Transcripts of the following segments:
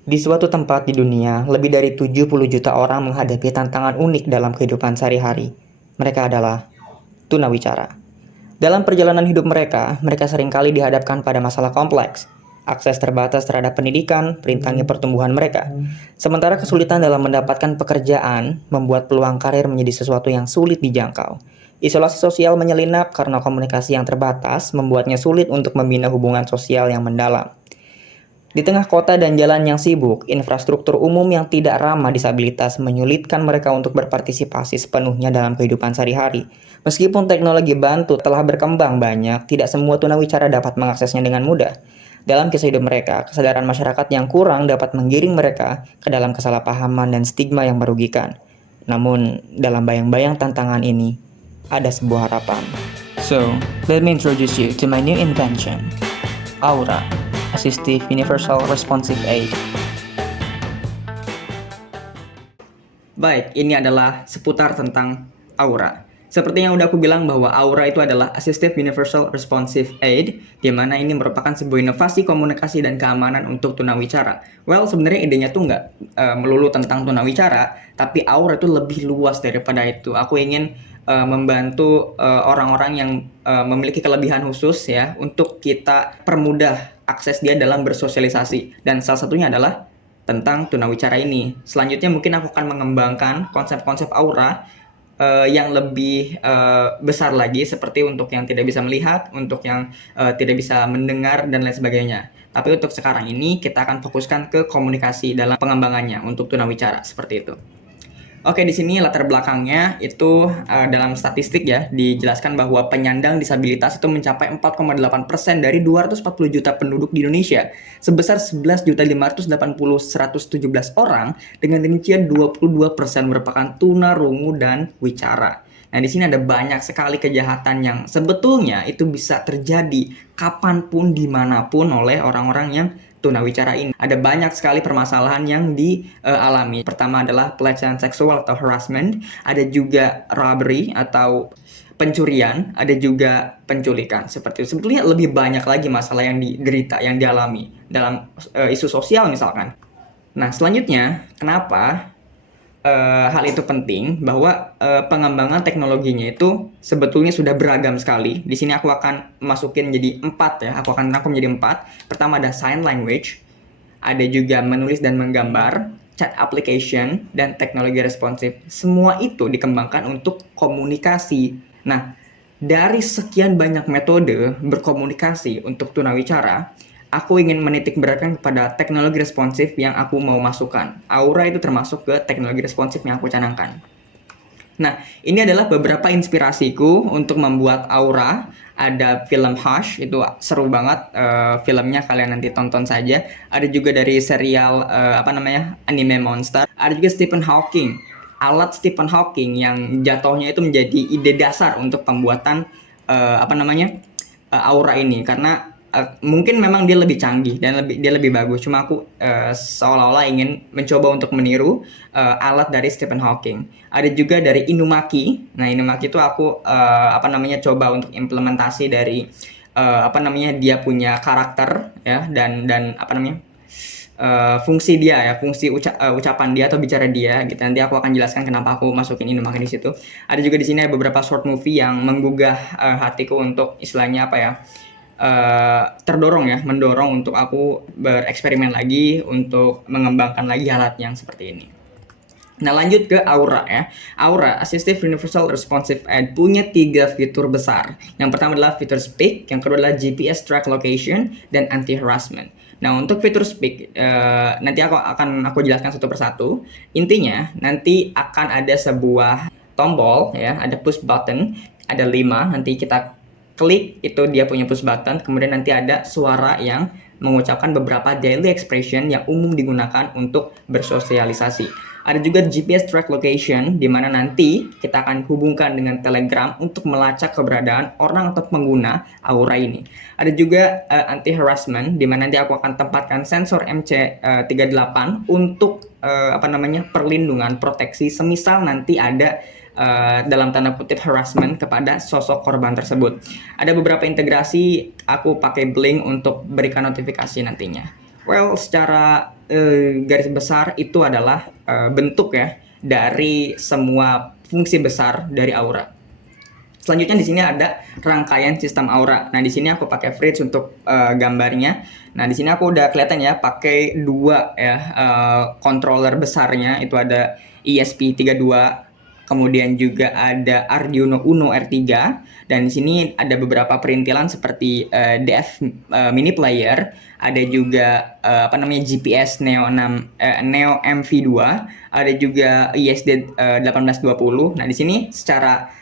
Di suatu tempat di dunia, lebih dari 70 juta orang menghadapi tantangan unik dalam kehidupan sehari-hari. Mereka adalah tunawicara. Dalam perjalanan hidup mereka, mereka seringkali dihadapkan pada masalah kompleks. Akses terbatas terhadap pendidikan, perintangi pertumbuhan mereka. Sementara kesulitan dalam mendapatkan pekerjaan membuat peluang karir menjadi sesuatu yang sulit dijangkau. Isolasi sosial menyelinap karena komunikasi yang terbatas membuatnya sulit untuk membina hubungan sosial yang mendalam. Di tengah kota dan jalan yang sibuk, infrastruktur umum yang tidak ramah disabilitas menyulitkan mereka untuk berpartisipasi sepenuhnya dalam kehidupan sehari-hari. Meskipun teknologi bantu telah berkembang banyak, tidak semua tunawicara dapat mengaksesnya dengan mudah. Dalam kisah hidup mereka, kesadaran masyarakat yang kurang dapat menggiring mereka ke dalam kesalahpahaman dan stigma yang merugikan. Namun, dalam bayang-bayang tantangan ini, ada sebuah harapan. So, let me introduce you to my new invention, Aura, Assistive Universal Responsive Aid. Baik, ini adalah seputar tentang Aura. Seperti yang udah aku bilang bahwa Aura itu adalah Assistive Universal Responsive Aid, di mana ini merupakan sebuah inovasi komunikasi dan keamanan untuk tunawicara. Well, sebenarnya idenya tuh nggak melulu tentang tunawicara, tapi Aura itu lebih luas daripada itu. Aku ingin membantu orang-orang yang memiliki kelebihan khusus ya, untuk kita permudah akses dia dalam bersosialisasi. Dan salah satunya adalah tentang tunawicara ini. Selanjutnya mungkin aku akan mengembangkan konsep-konsep Aura yang lebih besar lagi, seperti untuk yang tidak bisa melihat, untuk yang tidak bisa mendengar, dan lain sebagainya. Tapi untuk sekarang ini kita akan fokuskan ke komunikasi dalam pengembangannya untuk tunawicara, seperti itu. Oke, di sini latar belakangnya itu dalam statistik ya, dijelaskan bahwa penyandang disabilitas itu mencapai 4,8% dari 240 juta penduduk di Indonesia, sebesar 11.580.117 orang. Dengan rincian 22% merupakan tunarungu dan wicara. Nah, di sini ada banyak sekali kejahatan yang sebetulnya itu bisa terjadi kapanpun, dimanapun oleh orang-orang yang tunawicara ini. Ada banyak sekali permasalahan yang dialami. Pertama adalah pelecehan seksual atau harassment, ada juga robbery atau pencurian, ada juga penculikan. Seperti itu. Sebetulnya lebih banyak lagi masalah yang diderita, yang dialami dalam isu sosial misalkan. Nah, selanjutnya, kenapa hal itu penting, bahwa pengembangan teknologinya itu sebetulnya sudah beragam sekali. Di sini aku akan masukin jadi 4 ya, aku akan rangkum menjadi 4. Pertama ada sign language, ada juga menulis dan menggambar, chat application, dan teknologi responsif. Semua itu dikembangkan untuk komunikasi. Nah, dari sekian banyak metode berkomunikasi untuk tunawicara, aku ingin menitik beratkan kepada teknologi responsif yang aku mau masukkan. Aura itu termasuk ke teknologi responsif yang aku canangkan. Nah, ini adalah beberapa inspirasiku untuk membuat Aura. Ada film Hush, itu seru banget filmnya, kalian nanti tonton saja. Ada juga dari serial anime Monster. Ada juga Stephen Hawking. Alat Stephen Hawking yang jatuhnya itu menjadi ide dasar untuk pembuatan Aura ini, karena mungkin memang dia lebih canggih dan dia lebih bagus. Cuma aku seolah-olah ingin mencoba untuk meniru alat dari Stephen Hawking. Ada juga dari Inumaki. Nah, Inumaki itu aku coba untuk implementasi dari dia punya karakter ya, dan fungsi dia ya, fungsi ucapan dia atau bicara dia gitu. Nanti aku akan jelaskan kenapa aku masukin Inumaki di situ. Ada juga di sini beberapa short movie yang menggugah hatiku untuk istilahnya mendorong untuk aku bereksperimen lagi, untuk mengembangkan lagi alat yang seperti ini. Nah, lanjut ke Aura ya. Aura, Assistive Universal Responsive Aid, punya 3 fitur besar. Yang pertama adalah fitur Speak, yang kedua adalah GPS Track Location, dan Anti-Harassment. Nah, untuk fitur Speak, nanti aku jelaskan satu persatu. Intinya, nanti akan ada sebuah tombol ya, ada push button, ada 5, nanti kita klik, itu dia punya push button, kemudian nanti ada suara yang mengucapkan beberapa daily expression yang umum digunakan untuk bersosialisasi. Ada juga GPS Track Location, di mana nanti kita akan hubungkan dengan Telegram untuk melacak keberadaan orang atau pengguna Aura ini. Ada juga Anti-Harassment, di mana nanti aku akan tempatkan sensor MC38 untuk perlindungan, proteksi, semisal nanti ada dalam tanda kutip harassment kepada sosok korban tersebut. Ada beberapa integrasi, aku pakai Blink untuk berikan notifikasi nantinya. Well, secara garis besar itu adalah bentuk ya dari semua fungsi besar dari aura. Selanjutnya di sini ada rangkaian sistem aura. Nah, di sini aku pakai Fritz untuk gambarnya. Nah, di sini aku udah kelihatan ya pakai dua ya controller besarnya, itu ada ESP32, kemudian juga ada Arduino Uno R3, dan di sini ada beberapa perintilan seperti DF mini player, ada juga GPS Neo 6 Neo MV2, ada juga ISD 1820. Nah, di sini secara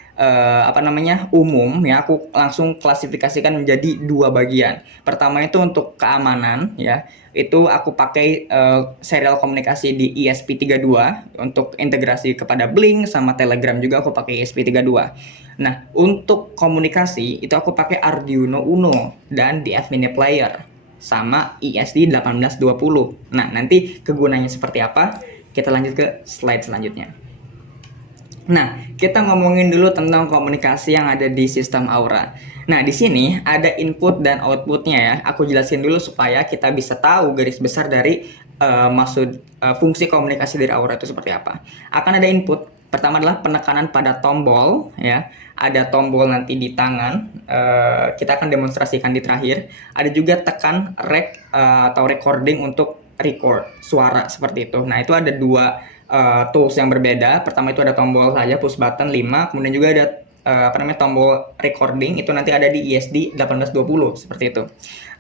umum ya, aku langsung klasifikasikan menjadi dua bagian. Pertama itu untuk keamanan ya, itu aku pakai serial komunikasi di ESP32 untuk integrasi kepada Blink, sama Telegram juga aku pakai ESP32. Nah, untuk komunikasi itu aku pakai Arduino Uno dan DF Mini Player sama ESD 1820. Nah, nanti kegunaannya seperti apa? Kita lanjut ke slide selanjutnya. Nah, kita ngomongin dulu tentang komunikasi yang ada di sistem aura. Nah, di sini ada input dan outputnya ya. Aku jelasin dulu supaya kita bisa tahu garis besar dari fungsi komunikasi dari aura itu seperti apa. Akan ada input. Pertama adalah penekanan pada tombol ya. Ada tombol nanti di tangan. Kita akan demonstrasikan di terakhir. Ada juga tekan rec atau recording untuk record suara seperti itu. Nah, itu ada dua tools yang berbeda. Pertama itu ada tombol saja push button 5, kemudian juga ada tombol recording, itu nanti ada di ESD 1820 seperti itu.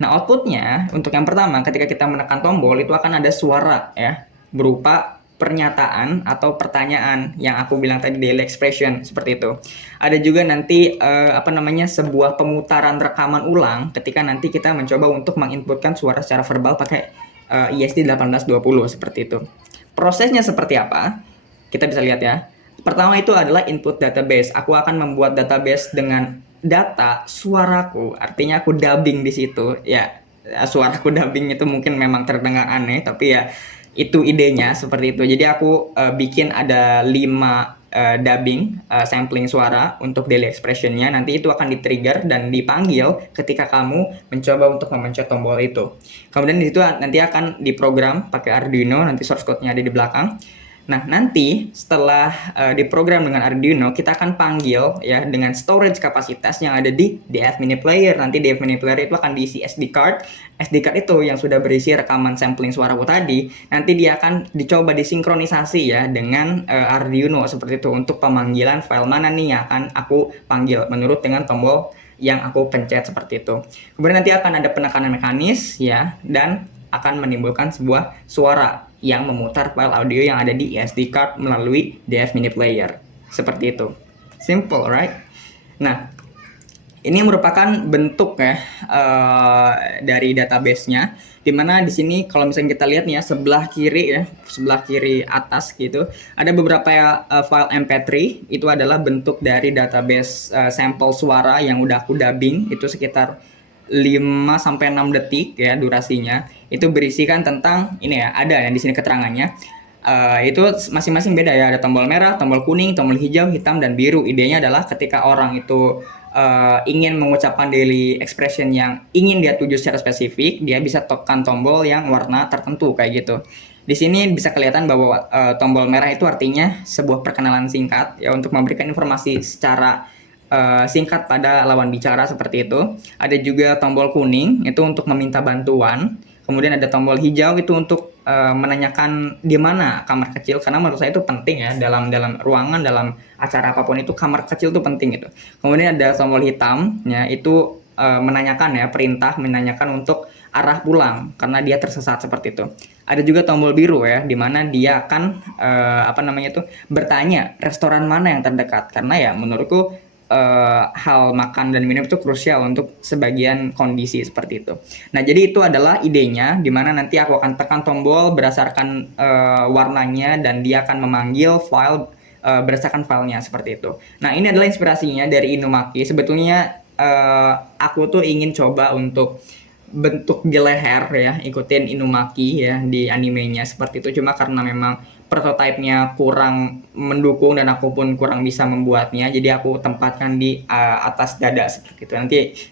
Nah, outputnya untuk yang pertama, ketika kita menekan tombol itu akan ada suara ya, berupa pernyataan atau pertanyaan yang aku bilang tadi, daily expression seperti itu. Ada juga nanti sebuah pemutaran rekaman ulang ketika nanti kita mencoba untuk menginputkan suara secara verbal pakai ESD 1820 seperti itu. Prosesnya seperti apa? Kita bisa lihat ya. Pertama itu adalah input database. Aku akan membuat database dengan data suaraku. Artinya aku dubbing di situ. Ya, suaraku dubbing itu mungkin memang terdengar aneh, tapi ya itu idenya seperti itu. Jadi aku bikin ada 5 dubbing sampling suara untuk daily expressionnya. Nanti itu akan di-trigger dan dipanggil ketika kamu mencoba untuk memencet tombol itu. Kemudian di situ nanti akan diprogram pakai Arduino, nanti source code-nya ada di belakang. Nah, nanti setelah diprogram dengan Arduino, kita akan panggil ya dengan storage kapasitas yang ada di DF Mini Player. Nanti DF Mini Player itu akan diisi SD card. SD card itu yang sudah berisi rekaman sampling suaraku tadi, nanti dia akan dicoba disinkronisasi ya dengan Arduino seperti itu untuk pemanggilan file mana nih yang akan aku panggil menurut dengan tombol yang aku pencet seperti itu. Kemudian nanti akan ada penekanan mekanis ya, dan akan menimbulkan sebuah suara yang memutar file audio yang ada di SD card melalui DF Mini Player. Seperti itu. Simple, right? Nah, ini merupakan bentuk ya dari database-nya, dimana di sini kalau misalnya kita lihat nih ya, sebelah kiri atas gitu, ada beberapa file MP3. Itu adalah bentuk dari database sampel suara yang udah aku dubbing, itu sekitar 5-6 detik ya durasinya. Itu berisikan tentang ini ya, ada yang di sini keterangannya. Itu masing-masing beda ya, ada tombol merah, tombol kuning, tombol hijau, hitam, dan biru. Idenya adalah ketika orang itu ingin mengucapkan daily expression yang ingin dia tuju secara spesifik, dia bisa tekan tombol yang warna tertentu kayak gitu. Di sini bisa kelihatan bahwa tombol merah itu artinya sebuah perkenalan singkat ya, untuk memberikan informasi secara singkat pada lawan bicara seperti itu. Ada juga tombol kuning itu untuk meminta bantuan. Kemudian ada tombol hijau itu untuk menanyakan di mana kamar kecil, karena menurut saya itu penting ya, dalam ruangan, dalam acara apapun itu kamar kecil itu penting gitu. Kemudian ada tombol hitam ya, itu menanyakan ya, perintah, menanyakan untuk arah pulang karena dia tersesat seperti itu. Ada juga tombol biru ya, di mana dia akan bertanya restoran mana yang terdekat, karena ya menurutku hal makan dan minum itu krusial untuk sebagian kondisi seperti itu. Nah, jadi itu adalah idenya, dimana nanti aku akan tekan tombol berdasarkan warnanya, dan dia akan memanggil file berdasarkan filenya seperti itu. Nah, ini adalah inspirasinya dari Inumaki. Sebetulnya aku tuh ingin coba untuk bentuk di leher ya, ikutin Inumaki ya di animenya seperti itu. Cuma karena memang prototipenya kurang mendukung dan aku pun kurang bisa membuatnya, jadi aku tempatkan di atas dada seperti itu.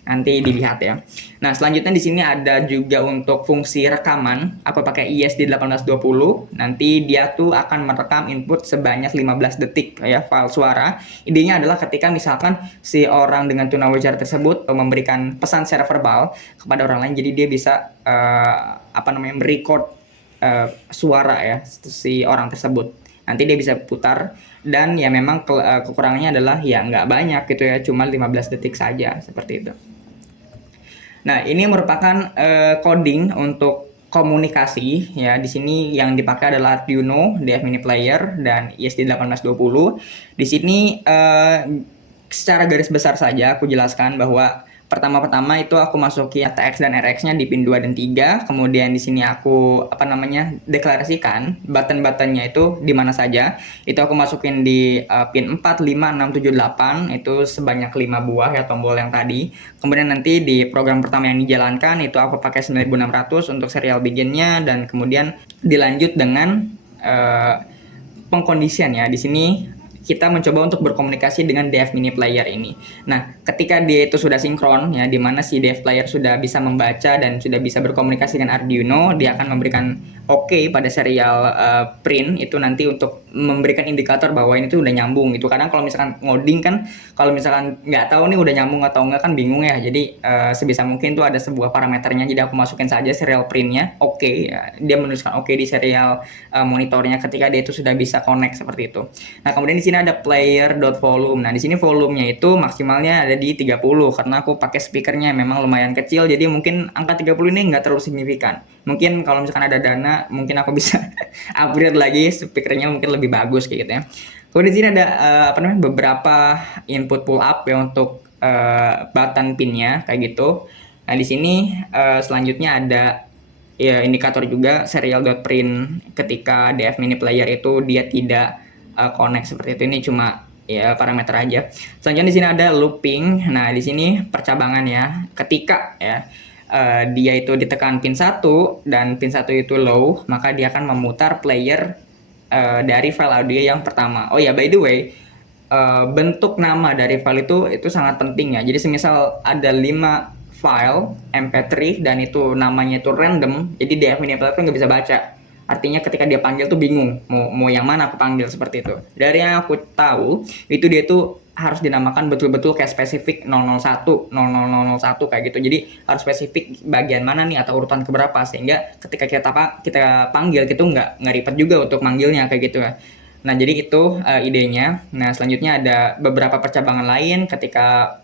Nanti dilihat ya. Nah, selanjutnya di sini ada juga untuk fungsi rekaman. Aku pakai ISD 1820. Nanti dia tuh akan merekam input sebanyak 15 detik ya file suara. Idenya adalah ketika misalkan si orang dengan tunawicara tersebut memberikan pesan secara verbal kepada orang lain, jadi dia bisa merecord suara ya si orang tersebut. Nanti dia bisa putar, dan ya memang kekurangannya adalah ya nggak banyak gitu ya, cuma 15 detik saja seperti itu. Nah, ini merupakan coding untuk komunikasi ya. Di sini yang dipakai adalah Arduino, DF Mini Player, dan ISD 1820. Di sini secara garis besar saja aku jelaskan bahwa pertama-tama itu aku masukin TX dan RX-nya di pin 2 dan 3. Kemudian di sini aku deklarasikan button-buttonnya itu di mana saja. Itu aku masukin di pin 4, 5, 6, 7, 8. Itu sebanyak 5 buah ya tombol yang tadi. Kemudian nanti di program pertama yang dijalankan itu aku pakai 9600 untuk serial begin-nya, dan kemudian dilanjut dengan pengkondisian ya. Di sini kita mencoba untuk berkomunikasi dengan DF Mini Player ini. Nah, ketika dia itu sudah sinkron ya, di mana si DF Player sudah bisa membaca dan sudah bisa berkomunikasi dengan Arduino, dia akan memberikan oke pada serial print itu nanti untuk memberikan indikator bahwa ini tuh udah nyambung gitu. Kadang kalau misalkan ngoding kan, kalau misalkan nggak tahu nih udah nyambung atau enggak kan bingung ya. Jadi sebisa mungkin tuh ada sebuah parameternya. Jadi aku masukin saja serial printnya oke ya. Dia menuliskan oke di serial monitornya ketika dia itu sudah bisa connect seperti itu. Nah, kemudian di sini ada player.volume. Nah, di sini volumenya itu maksimalnya ada di 30 karena aku pakai speakernya memang lumayan kecil, jadi mungkin angka 30 ini nggak terlalu signifikan. Mungkin kalau misalkan ada dana, mungkin aku bisa upgrade lagi speakernya, mungkin lebih bagus kayak gitu ya. Kemudian di sini ada beberapa input pull up ya untuk button pinnya kayak gitu. Nah, di sini selanjutnya ada ya indikator juga serial.print ketika DF Mini Player itu dia tidak connect seperti itu. Ini cuma ya parameter aja. Selanjutnya di sini ada looping. Nah, di sini percabangan ya. Ketika ya dia itu ditekan pin 1 dan pin 1 itu low, maka dia akan memutar player dari file audio yang pertama. Oh ya, by the way, bentuk nama dari file itu sangat penting ya. Jadi semisal ada 5 file MP3 dan itu namanya itu random, jadi DF Mini Player nggak bisa baca. Artinya ketika dia panggil tuh bingung mau yang mana aku panggil seperti itu. Dari yang aku tahu itu dia tuh harus dinamakan betul-betul kayak spesifik 001, 00001 kayak gitu. Jadi harus spesifik bagian mana nih atau urutan keberapa, sehingga ketika kita panggil gitu nggak ribet juga untuk manggilnya kayak gitu ya. Nah, jadi itu idenya. Nah, selanjutnya ada beberapa percabangan lain ketika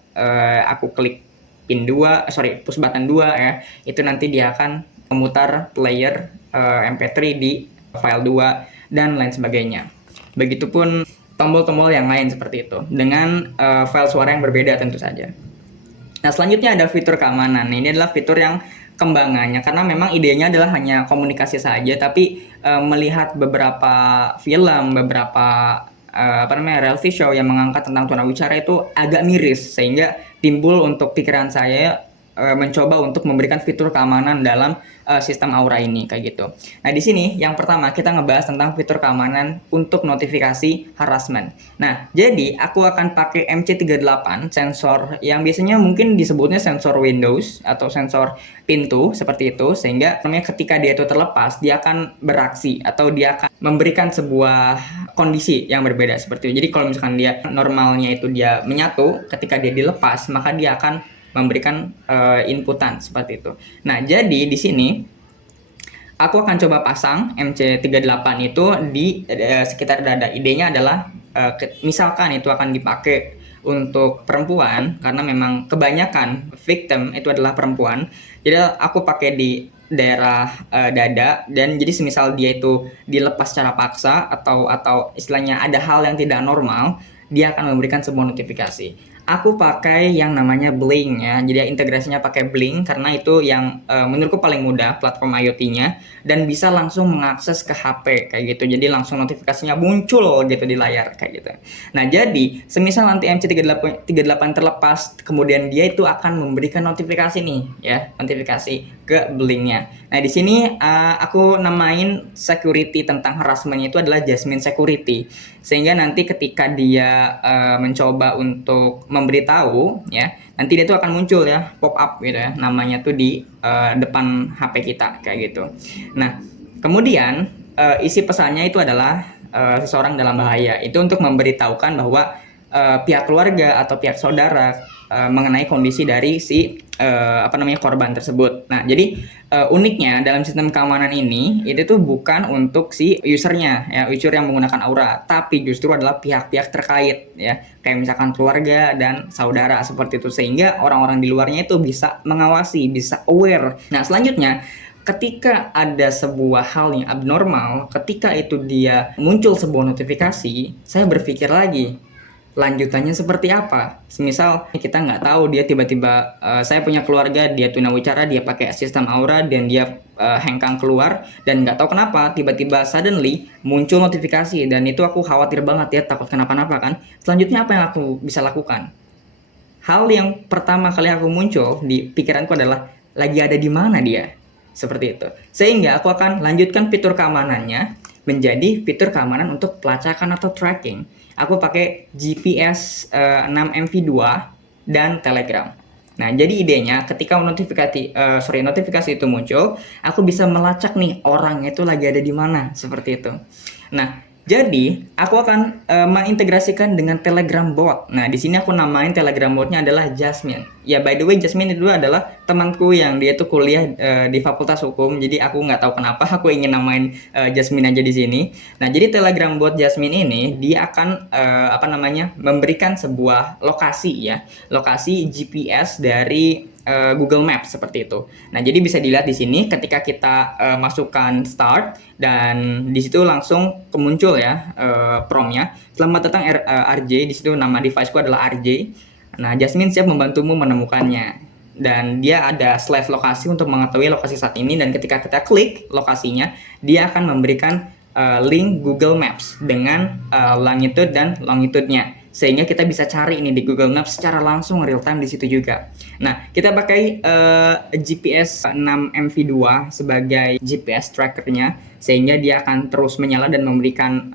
aku klik pin 2, push button 2 ya. Itu nanti dia akan memutar player MP3 di file 2 dan lain sebagainya. Begitupun tombol-tombol yang lain seperti itu dengan file suara yang berbeda tentu saja. Nah, selanjutnya ada fitur keamanan. Ini adalah fitur yang kembangannya karena memang idenya adalah hanya komunikasi saja, tapi melihat beberapa film, beberapa reality show yang mengangkat tentang tunawicara itu agak miris, sehingga timbul untuk pikiran saya mencoba untuk memberikan fitur keamanan dalam sistem Aura ini kayak gitu. Nah, di sini yang pertama kita ngebahas tentang fitur keamanan untuk notifikasi harassment. Nah, jadi aku akan pakai MC38 sensor yang biasanya mungkin disebutnya sensor Windows atau sensor pintu seperti itu, sehingga ketika dia itu terlepas dia akan beraksi atau dia akan memberikan sebuah kondisi yang berbeda seperti itu. Jadi kalau misalkan dia normalnya itu dia menyatu, ketika dia dilepas maka dia akan memberikan inputan seperti itu. Nah, jadi di sini aku akan coba pasang MC38 itu di sekitar dada. Idenya adalah misalkan itu akan dipakai untuk perempuan karena memang kebanyakan victim itu adalah perempuan. Jadi aku pakai di daerah dada, dan jadi semisal dia itu dilepas secara paksa atau istilahnya ada hal yang tidak normal, dia akan memberikan sebuah notifikasi. Aku pakai yang namanya Blink ya. Jadi integrasinya pakai Blink karena itu yang menurutku paling mudah platform IoT-nya dan bisa langsung mengakses ke HP kayak gitu. Jadi langsung notifikasinya muncul gitu di layar kayak gitu. Nah, jadi semisal nanti MC38 terlepas, kemudian dia itu akan memberikan notifikasi nih ya, notifikasi ke Blink-nya. Nah, di sini aku namain security tentang harassment itu adalah Jasmine Security. Sehingga nanti ketika dia mencoba untuk memberitahu ya, nanti dia tuh akan muncul ya pop up gitu ya, namanya tuh di depan HP kita kayak gitu. Nah, kemudian isi pesannya itu adalah seseorang dalam bahaya. Itu untuk memberitahukan bahwa pihak keluarga atau pihak saudara mengenai kondisi dari si korban tersebut. Nah, jadi uniknya dalam sistem keamanan ini itu tuh bukan untuk si usernya ya, user yang menggunakan Aura, tapi justru adalah pihak-pihak terkait ya, kayak misalkan keluarga dan saudara seperti itu, sehingga orang-orang di luarnya itu bisa mengawasi, bisa aware. Nah, selanjutnya ketika ada sebuah hal yang abnormal, ketika itu dia muncul sebuah notifikasi, saya berpikir lagi, lanjutannya seperti apa? Semisal kita nggak tahu dia tiba-tiba saya punya keluarga dia tunawicara, dia pakai sistem Aura dan dia hengkang keluar dan nggak tahu kenapa tiba-tiba suddenly muncul notifikasi, dan itu aku khawatir banget ya, takut kenapa-napa kan. Selanjutnya apa yang aku bisa lakukan? Hal yang pertama kali aku muncul di pikiranku adalah lagi ada di mana dia? Seperti itu. Sehingga aku akan lanjutkan fitur keamanannya menjadi fitur keamanan untuk pelacakan atau tracking. Aku pakai GPS 6MV2 dan Telegram. Nah, jadi idenya ketika notifikasi itu muncul, aku bisa melacak nih orangnya itu lagi ada di mana, seperti itu. Nah, jadi aku akan mengintegrasikan dengan Telegram bot. Nah, di sini aku namain Telegram botnya adalah Jasmine. Ya, by the way, Jasmine itu adalah temanku yang dia tuh kuliah di Fakultas Hukum. Jadi aku nggak tahu kenapa aku ingin namain Jasmine aja di sini. Nah, jadi Telegram bot Jasmine ini dia akan memberikan sebuah lokasi ya, lokasi GPS dari Google Maps seperti itu. Nah, jadi bisa dilihat di sini ketika kita masukkan start dan di situ langsung kemuncul ya promnya. Selamat datang RJ. Di situ nama deviceku adalah RJ. Nah, Jasmine siap membantumu menemukannya. Dan dia ada slash lokasi untuk mengetahui lokasi saat ini, dan ketika kita klik lokasinya, dia akan memberikan link Google Maps dengan longitude dan longitude-nya, sehingga kita bisa cari ini di Google Maps secara langsung real time di situ juga. Nah, kita pakai GPS 6MV2 sebagai GPS trackernya, sehingga dia akan terus menyala dan memberikan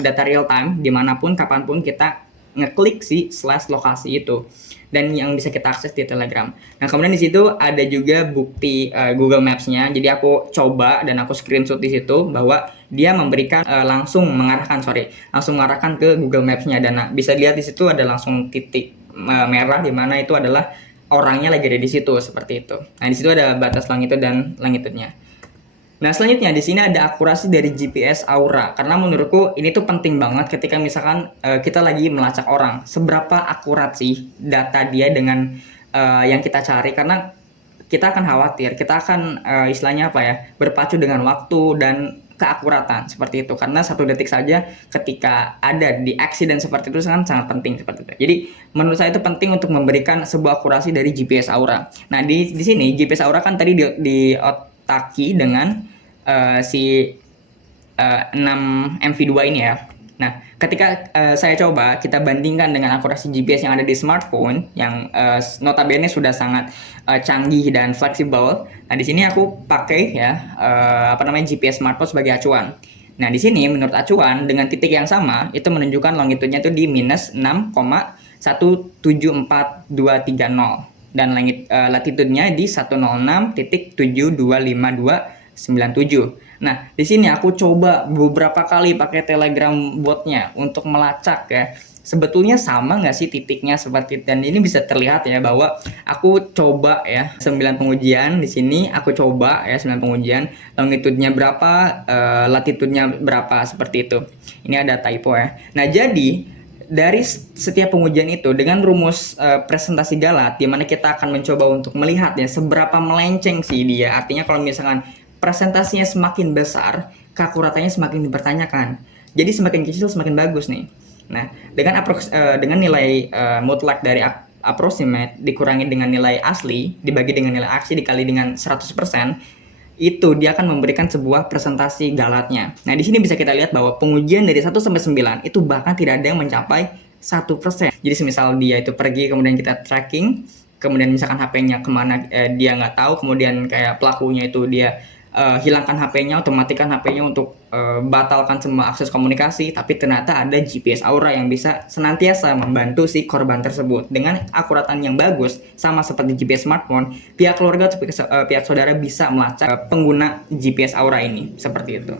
data real time dimanapun kapanpun kita ngeklik si slash lokasi itu, dan yang bisa kita akses di Telegram. Nah, kemudian di situ ada juga bukti Google Maps-nya. Jadi aku coba dan aku screenshot di situ bahwa dia memberikan langsung mengarahkan ke Google Maps-nya, dan bisa dilihat di situ ada langsung titik merah di mana itu adalah orangnya lagi ada di situ, seperti itu. Nah, di situ ada batas longitude dan longitude-nya. Nah, selanjutnya di sini ada akurasi dari GPS Aura, karena menurutku ini tuh penting banget ketika misalkan kita lagi melacak orang. Seberapa akurat sih data dia dengan yang kita cari, karena kita akan khawatir, kita akan istilahnya berpacu dengan waktu dan keakuratan seperti itu, karena 1 detik saja ketika ada di accident seperti itu sangat penting seperti itu. Jadi menurut saya itu penting untuk memberikan sebuah akurasi dari GPS Aura. Nah, di sini GPS Aura kan tadi diotaki dengan si 6MV2 ini ya. Nah, ketika saya coba kita bandingkan dengan akurasi GPS yang ada di smartphone yang notabene sudah sangat canggih dan fleksibel. Nah, di sini aku pakai ya GPS smartphone sebagai acuan. Nah, di sini menurut acuan dengan titik yang sama itu menunjukkan longitudenya itu di minus 6,174230 dan latitudenya di 106.7259297. Nah, di sini aku coba beberapa kali pakai Telegram botnya untuk melacak ya. Sebetulnya sama nggak sih titiknya seperti itu? Dan ini bisa terlihat ya bahwa aku coba ya 9 pengujian di sini, aku coba ya 9 pengujian, longitudenya berapa, latitudenya berapa seperti itu. Ini ada typo ya. Nah, jadi dari setiap pengujian itu dengan rumus presentasi Galat, di mana kita akan mencoba untuk melihat ya seberapa melenceng sih dia. Artinya kalau misalkan presentasinya semakin besar, keakuratannya semakin dipertanyakan. Jadi semakin kecil semakin bagus nih. Nah, dengan nilai mutlak dari approximate dikurangi dengan nilai asli, dibagi dengan nilai asli dikali dengan 100%, itu dia akan memberikan sebuah presentasi galatnya. Nah, di sini bisa kita lihat bahwa pengujian dari 1 sampai 9 itu bahkan tidak ada yang mencapai 1%. Jadi semisal dia itu pergi, kemudian kita tracking, kemudian misalkan HP-nya kemana dia nggak tahu, kemudian kayak pelakunya itu dia hilangkan HP-nya, otomatikan HP-nya untuk batalkan semua akses komunikasi, tapi ternyata ada GPS Aura yang bisa senantiasa membantu si korban tersebut dengan akuratan yang bagus, sama seperti GPS smartphone. Pihak keluarga atau pihak saudara bisa melacak pengguna GPS Aura ini, seperti itu.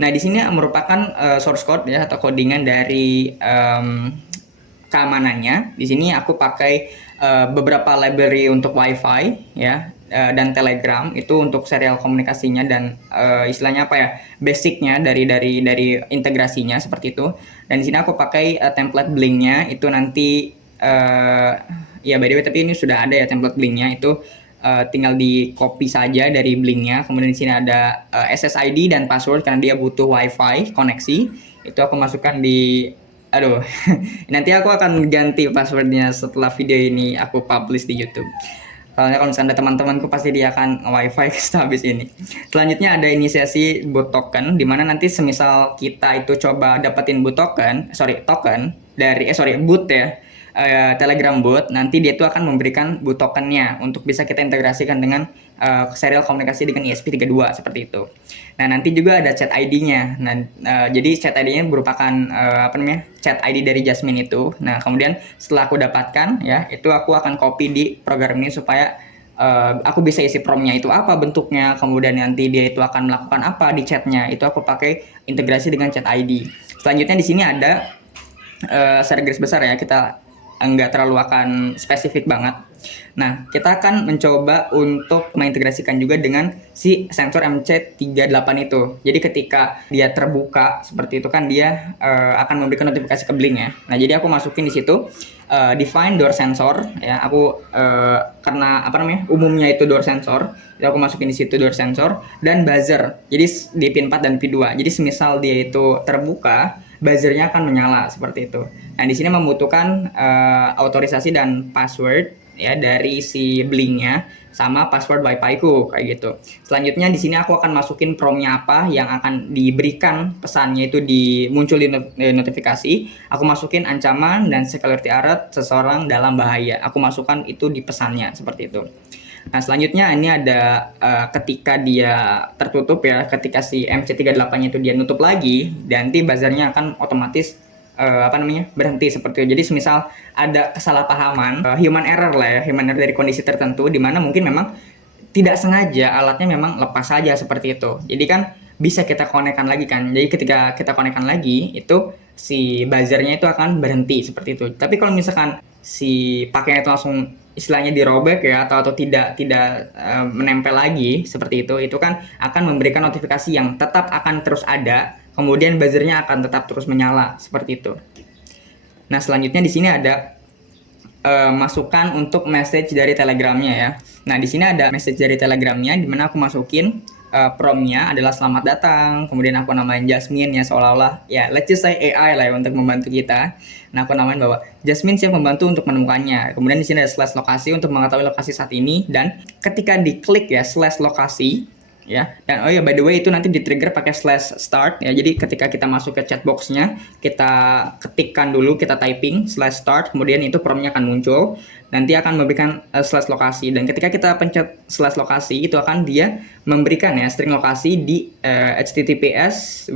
Nah, di sini merupakan source code ya, atau codingan dari keamanannya. Di sini aku pakai beberapa library untuk WiFi ya, dan Telegram itu untuk serial komunikasinya dan istilahnya apa ya, basicnya dari integrasinya seperti itu. Dan di sini aku pakai template Blink-nya itu nanti ya by the way, tapi ini sudah ada ya template Blink-nya itu. Tinggal di copy saja dari Blink-nya. Kemudian di sini ada SSID dan password karena dia butuh WiFi koneksi. Itu aku masukkan di nanti aku akan ganti passwordnya setelah video ini aku publish di YouTube. Soalnya kalau misalnya ada teman-temanku pasti dia akan WiFi habis ini. Selanjutnya ada inisiasi boot token, dimana nanti semisal kita itu coba dapetin boot token, boot ya, Telegram bot, nanti dia itu akan memberikan boot tokennya untuk bisa kita integrasikan dengan serial komunikasi dengan ESP32 seperti itu. Nah, nanti juga ada chat ID-nya. Nah, jadi chat ID-nya merupakan chat ID dari Jasmine itu. Nah, kemudian setelah aku dapatkan ya, itu aku akan copy di program ini supaya aku bisa isi prompt-nya itu apa bentuknya, kemudian nanti dia itu akan melakukan apa di chatnya. Itu aku pakai integrasi dengan chat ID. Selanjutnya di sini ada secara garis besar ya, kita enggak terlalu akan spesifik banget. Nah, kita akan mencoba untuk mengintegrasikan juga dengan si sensor MC38 itu. Jadi ketika dia terbuka seperti itu kan dia akan memberikan notifikasi ke Blink ya. Nah, jadi aku masukin di situ define door sensor ya. Aku karena umumnya itu door sensor, jadi aku masukin di situ door sensor dan buzzer. Jadi di pin 4 dan pin 2. Jadi semisal dia itu terbuka, buzzernya akan menyala seperti itu. Nah, di sini membutuhkan otorisasi dan password ya dari si Blink-nya sama password Wi-Fi-ku kayak gitu. Selanjutnya di sini aku akan masukin prompt-nya apa yang akan diberikan pesannya itu muncul di notifikasi. Aku masukin ancaman dan security alert seseorang dalam bahaya. Aku masukkan itu di pesannya seperti itu. Nah, selanjutnya ini ada ketika dia tertutup ya, ketika si MC38 itu dia nutup lagi, dan nanti buzzernya akan otomatis berhenti seperti itu. Jadi semisal ada kesalahpahaman, human error lah ya, human error dari kondisi tertentu di mana mungkin memang tidak sengaja alatnya memang lepas saja seperti itu. Jadi kan bisa kita konekkan lagi kan. Jadi ketika kita konekkan lagi itu si buzzernya itu akan berhenti seperti itu. Tapi kalau misalkan si pakaian itu langsung istilahnya dirobek ya, atau tidak menempel lagi seperti itu kan akan memberikan notifikasi yang tetap akan terus ada, kemudian buzzernya akan tetap terus menyala seperti itu. Nah, selanjutnya di sini ada masukan untuk message dari Telegramnya ya. Nah, di sini ada message dari Telegramnya di mana aku masukin prompt-nya adalah selamat datang, kemudian aku namain Jasmine ya, seolah-olah ya let's just say AI lah ya untuk membantu kita. Nah, aku namain bahwa Jasmine siap membantu untuk menemukannya. Kemudian di sini ada slash lokasi untuk mengetahui lokasi saat ini, dan ketika diklik ya slash lokasi ya, dan by the way itu nanti di trigger pakai slash start ya. Jadi ketika kita masuk ke chat box-nya, kita ketikkan dulu, kita typing slash start, kemudian itu prompt-nya akan muncul, nanti akan memberikan slash lokasi, dan ketika kita pencet slash lokasi itu akan dia memberikan ya string lokasi di https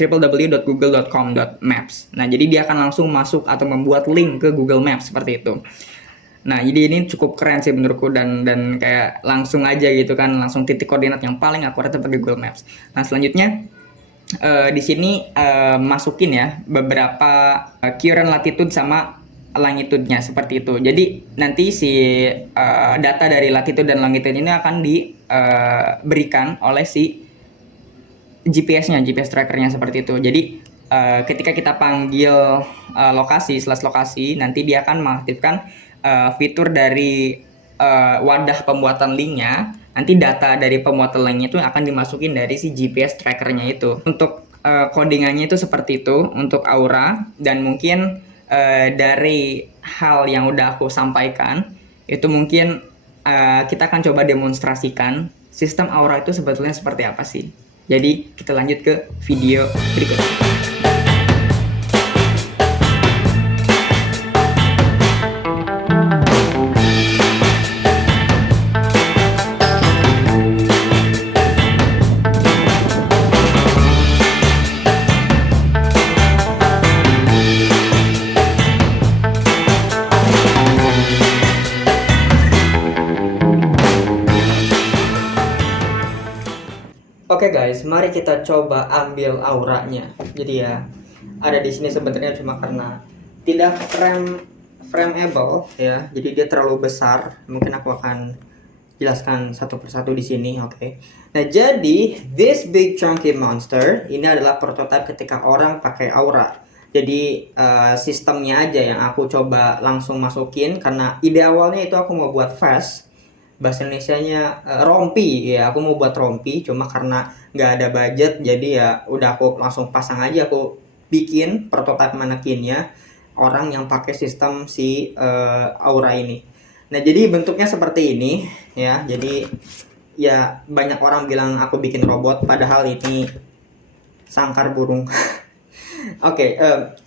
www.google.com.maps. Nah, jadi dia akan langsung masuk atau membuat link ke Google Maps seperti itu. Nah, jadi ini cukup keren sih menurutku, dan kayak langsung aja gitu kan, langsung titik koordinat yang paling akurat pakai Google Maps. Nah, selanjutnya di sini masukin ya beberapa current latitude sama longitude-nya seperti itu. Jadi nanti si data dari latitude dan longitude ini akan diberikan oleh si GPS-nya, GPS trackernya seperti itu. Jadi ketika kita panggil lokasi, nanti dia akan mengaktifkan fitur dari wadah pembuatan linknya. Nanti data dari pembuatan linknya itu akan dimasukin dari si GPS trackernya itu. Untuk codingannya itu seperti itu untuk aura, dan mungkin dari hal yang udah aku sampaikan itu mungkin kita akan coba demonstrasikan sistem aura itu sebetulnya seperti apa sih. Jadi kita lanjut ke video berikutnya. Oke guys, mari kita coba ambil auranya. Jadi ya, ada di sini sebenarnya cuma karena tidak frameable ya. Jadi dia terlalu besar. Mungkin aku akan jelaskan satu persatu di sini, oke. Nah, jadi this big chunky monster ini adalah prototipe ketika orang pakai aura. Jadi sistemnya aja yang aku coba langsung masukin karena ide awalnya itu aku mau buat fast. Bahasa Indonesianya rompi ya, aku mau buat rompi, cuma karena nggak ada budget jadi ya udah aku langsung pasang aja, aku bikin prototipe manekinnya orang yang pakai sistem si aura ini. Nah, jadi bentuknya seperti ini ya. Jadi ya banyak orang bilang aku bikin robot, padahal ini sangkar burung. Oke,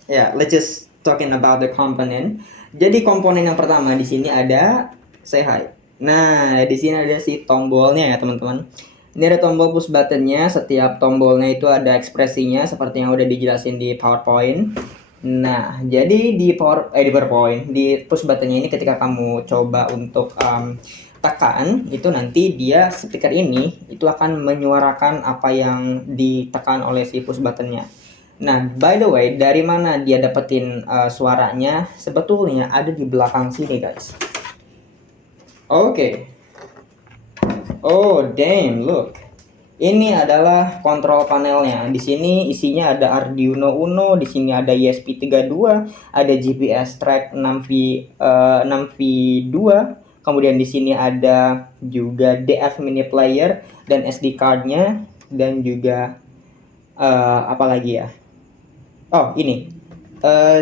ya, let's just talking about the component. Jadi komponen yang pertama di sini ada, say hi. Nah, di sini ada si tombolnya ya teman-teman. Ini ada tombol push buttonnya. Setiap tombolnya itu ada ekspresinya seperti yang udah dijelasin di PowerPoint. Nah, jadi di PowerPoint, di push buttonnya ini ketika kamu coba untuk tekan, itu nanti dia speaker ini itu akan menyuarakan apa yang ditekan oleh si push buttonnya. Nah, by the way, dari mana dia dapetin suaranya? Sebetulnya ada di belakang sini guys. Oke. Oh, damn, look. Ini adalah kontrol panelnya. Di sini isinya ada Arduino Uno, di sini ada ESP32, ada GPS track 6V2, kemudian di sini ada juga DF mini player dan SD card-nya, dan juga apa lagi ya? Oh, ini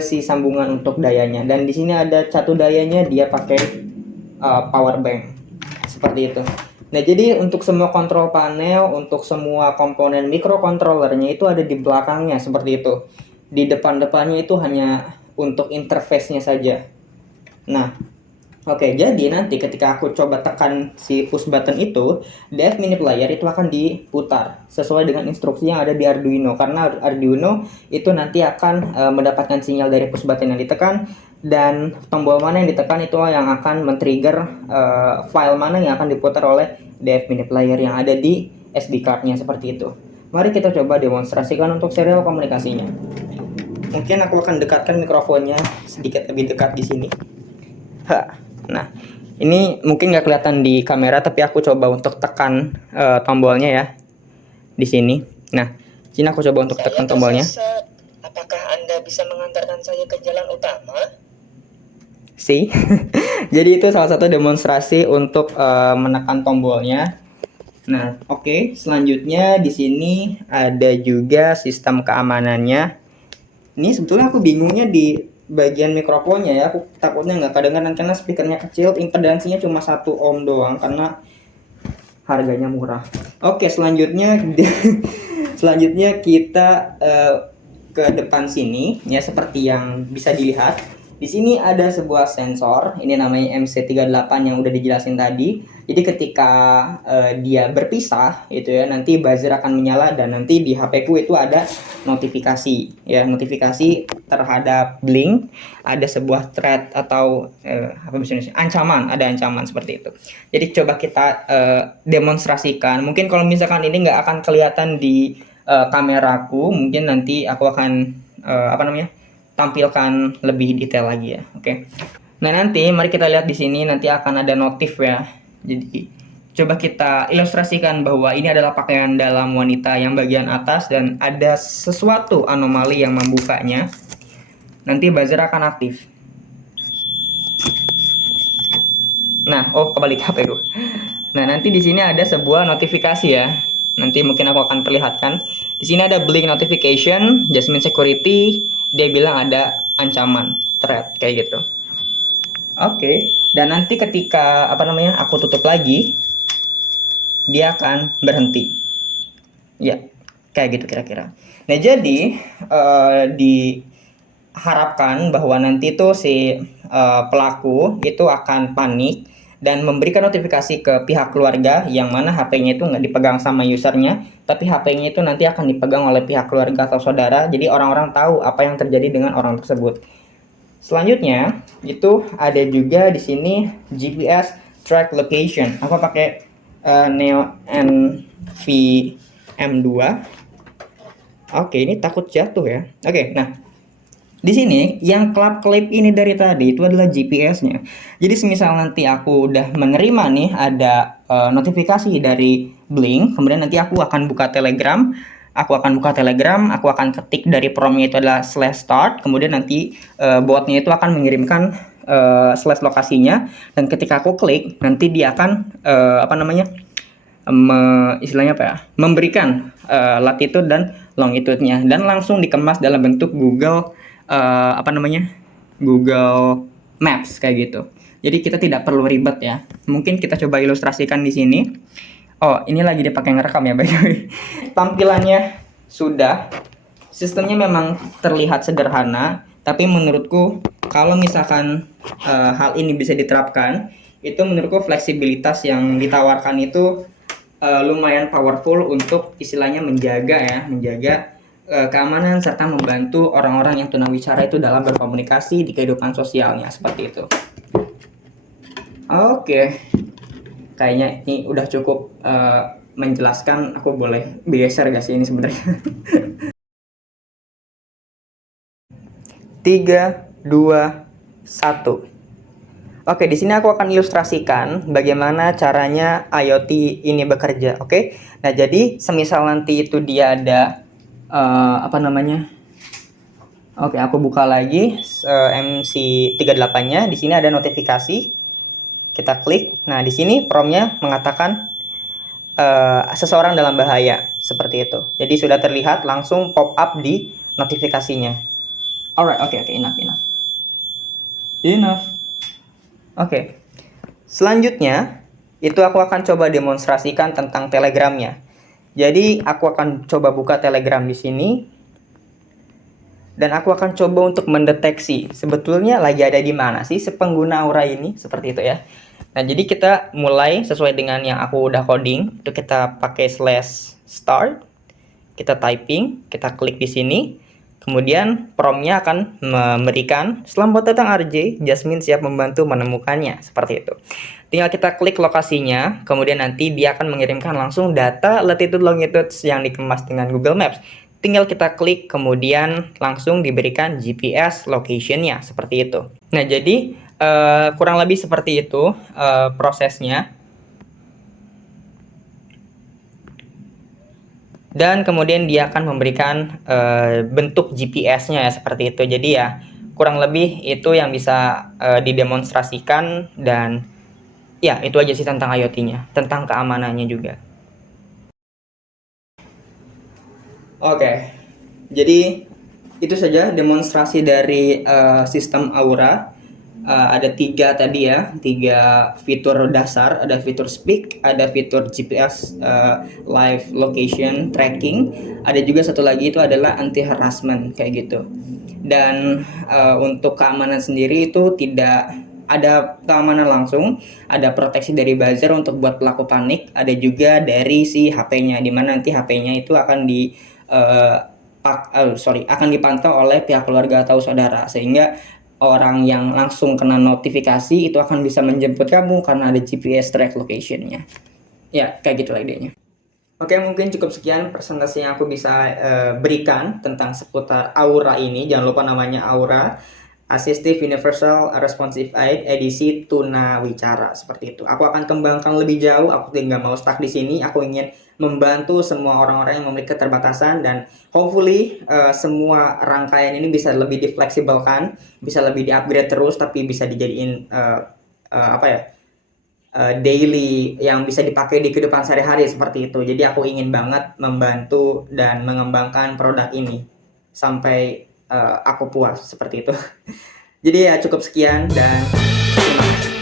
si sambungan untuk dayanya. Dan di sini ada satu dayanya, dia pakai power bank seperti itu. Nah, jadi untuk semua kontrol panel, untuk semua komponen microcontrollernya itu ada di belakangnya seperti itu. Di depan-depannya itu hanya untuk interface-nya saja. Nah, oke, jadi nanti ketika aku coba tekan si push button itu, DF mini player itu akan diputar sesuai dengan instruksi yang ada di Arduino, karena Arduino itu nanti akan mendapatkan sinyal dari push button yang ditekan, dan tombol mana yang ditekan itu yang akan men-trigger file mana yang akan diputar oleh DF mini player yang ada di SD card-nya seperti itu. Mari kita coba demonstrasikan untuk serial komunikasinya. Mungkin aku akan dekatkan mikrofonnya sedikit lebih dekat di sini. Nah, ini mungkin nggak kelihatan di kamera, tapi aku coba untuk tekan tombolnya ya di sini. Nah, sini aku coba untuk tekan tombolnya. Apakah Anda bisa mengantarkan saya ke jalan utama? See, jadi itu salah satu demonstrasi untuk menekan tombolnya. Nah, oke. Selanjutnya di sini ada juga sistem keamanannya. Ini sebetulnya aku bingungnya di bagian mikrofonnya ya. Aku takutnya nggak kedengaran karena speakernya kecil, impedansinya cuma 1 ohm doang karena harganya murah. Oke, selanjutnya selanjutnya kita ke depan sini ya, seperti yang bisa dilihat. Di sini ada sebuah sensor, ini namanya MC38 yang udah dijelasin tadi. Jadi ketika dia berpisah itu ya, nanti buzzer akan menyala dan nanti di HP ku itu ada notifikasi ya, notifikasi terhadap blink, ada sebuah threat atau apa misalnya ancaman, ada ancaman seperti itu. Jadi coba kita demonstrasikan. Mungkin kalau misalkan ini nggak akan kelihatan di kameraku, mungkin nanti aku akan tampilkan lebih detail lagi ya. Oke. Nah, nanti mari kita lihat di sini, nanti akan ada notif ya. Jadi coba kita ilustrasikan bahwa ini adalah pakaian dalam wanita yang bagian atas dan ada sesuatu anomali yang membukanya. Nanti buzzer akan aktif. Nah, kebalik HP gue. Nah, nanti di sini ada sebuah notifikasi ya. Nanti mungkin aku akan perlihatkan. Di sini ada blink notification, Jasmine security, dia bilang ada ancaman, threat kayak gitu. Oke, dan nanti ketika aku tutup lagi, dia akan berhenti. Ya, kayak gitu kira-kira. Nah, jadi diharapkan bahwa nanti tuh si pelaku itu akan panik dan memberikan notifikasi ke pihak keluarga yang mana HP-nya itu nggak dipegang sama usernya, tapi HP-nya itu nanti akan dipegang oleh pihak keluarga atau saudara. Jadi orang-orang tahu apa yang terjadi dengan orang tersebut. Selanjutnya itu ada juga di sini GPS track location. Aku pakai Neo NVM2. Oke, ini takut jatuh ya. Oke, nah di sini yang klip ini dari tadi itu adalah GPS-nya. Jadi semisal nanti aku udah menerima nih ada notifikasi dari Blink, kemudian nanti aku akan buka Telegram. Aku akan ketik dari prompt-nya itu adalah /start, kemudian nanti botnya itu akan mengirimkan slash lokasinya, dan ketika aku klik nanti dia akan memberikan latitude dan longitude-nya dan langsung dikemas dalam bentuk Google Google Maps kayak gitu. Jadi kita tidak perlu ribet ya. Mungkin kita coba ilustrasikan di sini. Oh, ini lagi dipakai ngerekam ya, by the way. Tampilannya sudah. Sistemnya memang terlihat sederhana, tapi menurutku kalau misalkan hal ini bisa diterapkan, itu menurutku fleksibilitas yang ditawarkan itu lumayan powerful untuk istilahnya menjaga keamanan serta membantu orang-orang yang tunawicara itu dalam berkomunikasi di kehidupan sosialnya seperti itu. Oke. Kayaknya ini udah cukup menjelaskan. Aku boleh geser gak sih ini sebenarnya? 3, 2, 1. Oke, di sini aku akan ilustrasikan bagaimana caranya IoT ini bekerja. Oke, nah jadi semisal nanti itu dia ada Oke, aku buka lagi MC38-nya. Di sini ada notifikasi. Kita klik. Nah, di sini prompt-nya mengatakan seseorang dalam bahaya, seperti itu. Jadi sudah terlihat langsung pop up di notifikasinya. Alright, oke, enough. Oke. Selanjutnya, itu aku akan coba demonstrasikan tentang Telegramnya. Jadi, aku akan coba buka Telegram di sini. Dan aku akan coba untuk mendeteksi sebetulnya lagi ada di mana sih si pengguna Aura ini, seperti itu ya. Nah, jadi kita mulai sesuai dengan yang aku udah coding. Itu kita pakai /start. Kita typing, kita klik di sini. Kemudian prompt-nya akan memberikan selamat datang RJ, Jasmine siap membantu menemukannya, seperti itu. Tinggal kita klik lokasinya, kemudian nanti dia akan mengirimkan langsung data latitude longitude yang dikemas dengan Google Maps. Tinggal kita klik, kemudian langsung diberikan GPS location-nya, seperti itu. Nah, jadi kurang lebih seperti itu prosesnya. Dan kemudian dia akan memberikan bentuk GPS-nya ya, seperti itu. Jadi ya kurang lebih itu yang bisa didemonstrasikan, dan ya itu aja sih tentang IoT-nya, tentang keamanannya juga. Oke, jadi itu saja demonstrasi dari sistem Aura. Ada 3 tadi ya, 3 fitur dasar. Ada fitur speak, ada fitur GPS live location tracking, ada juga satu lagi itu adalah anti harassment kayak gitu. Dan untuk keamanan sendiri itu tidak ada keamanan langsung, ada proteksi dari buzzer untuk buat pelaku panik, ada juga dari si HP-nya, dimana nanti HP-nya itu akan akan dipantau oleh pihak keluarga atau saudara, sehingga orang yang langsung kena notifikasi itu akan bisa menjemput kamu karena ada GPS track location-nya. Ya, kayak gitu lah idenya. Oke, mungkin cukup sekian presentasi yang aku bisa berikan tentang seputar Aura ini. Jangan lupa namanya Aura, Assistive Universal Responsive Aid edisi tunawicara, seperti itu. Aku akan kembangkan lebih jauh. Aku tidak mau stuck di sini. Aku ingin membantu semua orang-orang yang memiliki keterbatasan, dan hopefully semua rangkaian ini bisa lebih difleksibelkan, bisa lebih di-upgrade terus, tapi bisa dijadiin daily yang bisa dipakai di kehidupan sehari-hari seperti itu. Jadi aku ingin banget membantu dan mengembangkan produk ini sampai aku puas seperti itu. Jadi ya cukup sekian dan terima kasih.